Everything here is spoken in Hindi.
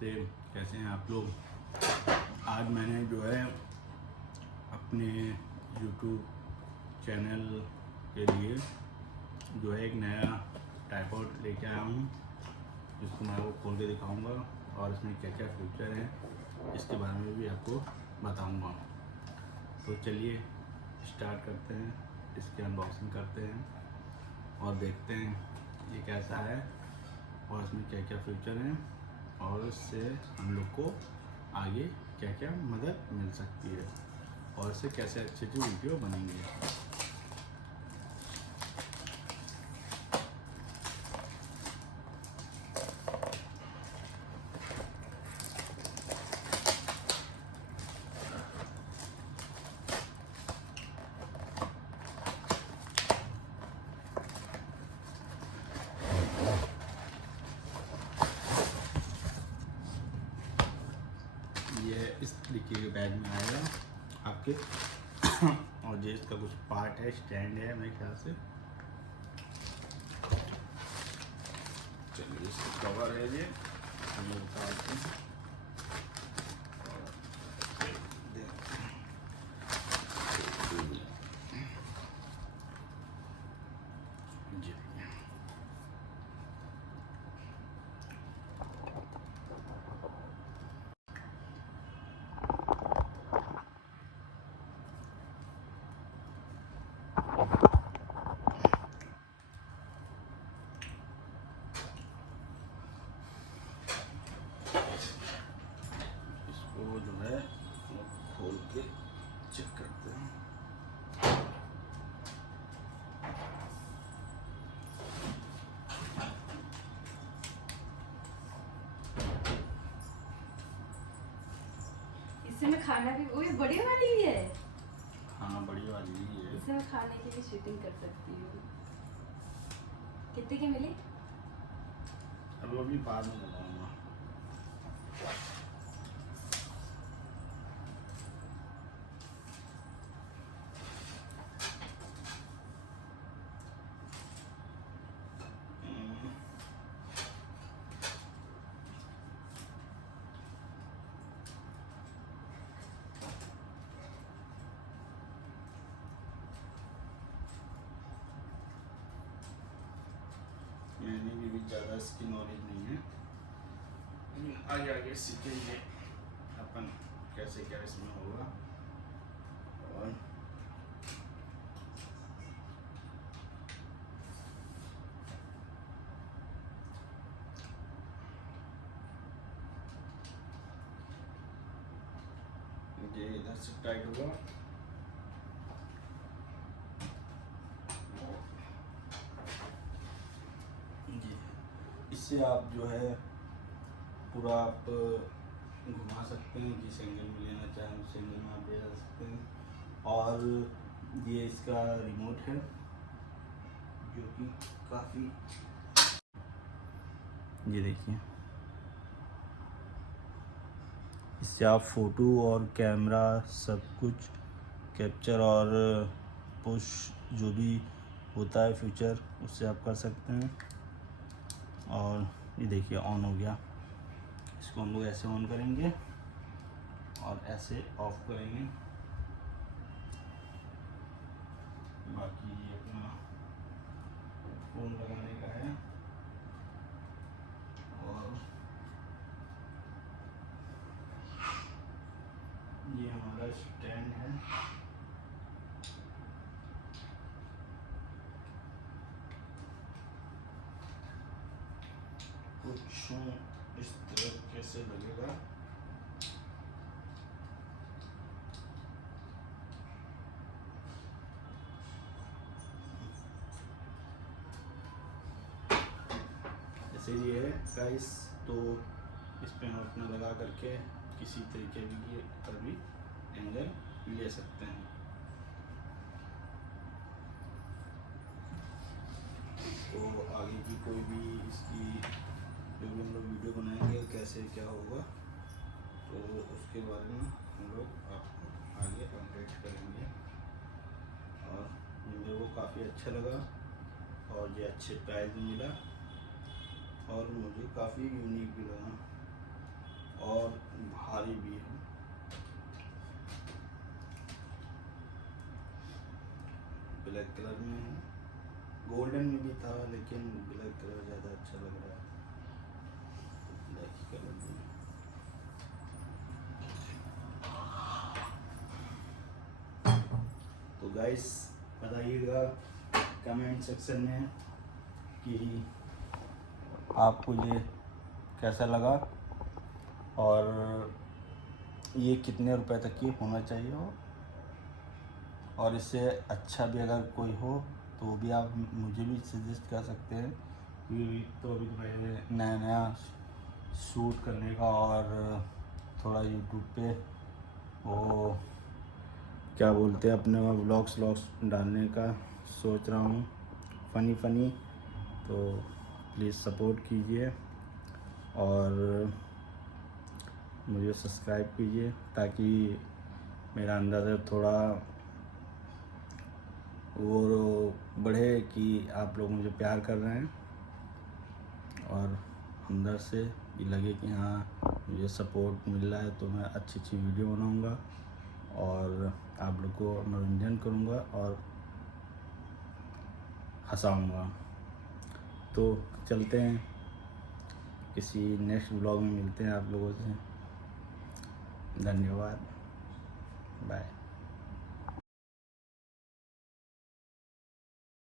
नमस्ते, कैसे हैं आप लोग। आज मैंने जो है अपने YouTube चैनल के लिए जो है एक नया ट्राइपॉड लेके आया हूँ, जिसको मैं आपको खोल के दिखाऊंगा और इसमें क्या क्या फीचर हैं इसके बारे में भी आपको बताऊंगा। तो चलिए स्टार्ट करते हैं, इसकी अनबॉक्सिंग करते हैं और देखते हैं ये कैसा है और इसमें क्या क्या फीचर हैं और इससे हम लोग को आगे क्या क्या मदद मिल सकती है और इससे कैसे अच्छे अच्छे वीडियो बनेंगे। ये इस तरीके के बैग में आएगा आपके और ये इसका कुछ पार्ट है, स्टैंड है मेरे ख्याल से। चलिए इसका कवर है ये हम लोग उतारते हैं। इसको जो है खोल के चेक करते हैं। इसमें खाना भी वही बड़ी वाली ही है। हाँ बड़ी वाली ही है। इसमें खाने की भी शूटिंग कर सकती हूँ। कितने के मिले? अब वो भी बाद में बताऊंगा। मैंने भी ज़्यादा इसकी नॉलेज नहीं है, लेकिन आगे आगे सीखेंगे अपन कैसे क्या इसमें होगा। और ये इधर से टाइट होगा। इससे आप जो है पूरा आप घुमा सकते हैं, जिस एंगल में लेना चाहें उस एंगल में आप ले जा सकते हैं। और ये इसका रिमोट है जो कि काफ़ी, ये देखिए, इससे आप फ़ोटो और कैमरा सब कुछ कैप्चर और पुश जो भी होता है फीचर उससे आप कर सकते हैं। और ये देखिए ऑन हो गया। इसको हम लोग ऐसे ऑन करेंगे और ऐसे ऑफ करेंगे। बाकी ये अपना फ़ोन लगाने का है और ये हमारा स्टैंड है। कुछ इस तरीके से लगेगा। जैसे ये है गाइस, तो इस पे हम अपना लगा करके किसी तरीके का भी एंगल ले सकते हैं। तो आगे की कोई भी इसकी जो भी हम लोग वीडियो बनाएंगे कैसे क्या होगा तो उसके बारे में हम लोग आपको आगे अपडेट करेंगे। और ये मेरे को काफ़ी अच्छा लगा और ये अच्छे प्राइस में मिला और मुझे काफ़ी यूनिक भी लगा। सारी भी है। ब्लैक कलर में है, गोल्डन में भी था लेकिन ब्लैक कलर ज़्यादा अच्छा लग रहा है। ब्लैक कलर में तो गाइस बताइएगा कमेंट सेक्शन में कि आपको ये कैसा लगा और ये कितने रुपए तक की होना चाहिए हो, और इससे अच्छा भी अगर कोई हो तो भी आप मुझे भी सजेस्ट कर सकते हैं। तो अभी तो मेरे नया नया शूट करने का और थोड़ा यूट्यूब पे वो क्या बोलते हैं अपने व्लॉग्स डालने का सोच रहा हूँ, फ़नी। तो प्लीज़ सपोर्ट कीजिए और मुझे सब्सक्राइब कीजिए ताकि मेरा अंदर से थोड़ा वो बढ़े कि आप लोग मुझे प्यार कर रहे हैं, और अंदर से ये लगे कि हाँ मुझे सपोर्ट मिल रहा है, तो मैं अच्छी वीडियो बनाऊंगा और आप लोग को मनोरंजन करूंगा और हंसाऊंगा। तो चलते हैं, किसी नेक्स्ट ब्लॉग में मिलते हैं आप लोगों से। धन्यवाद, बाय।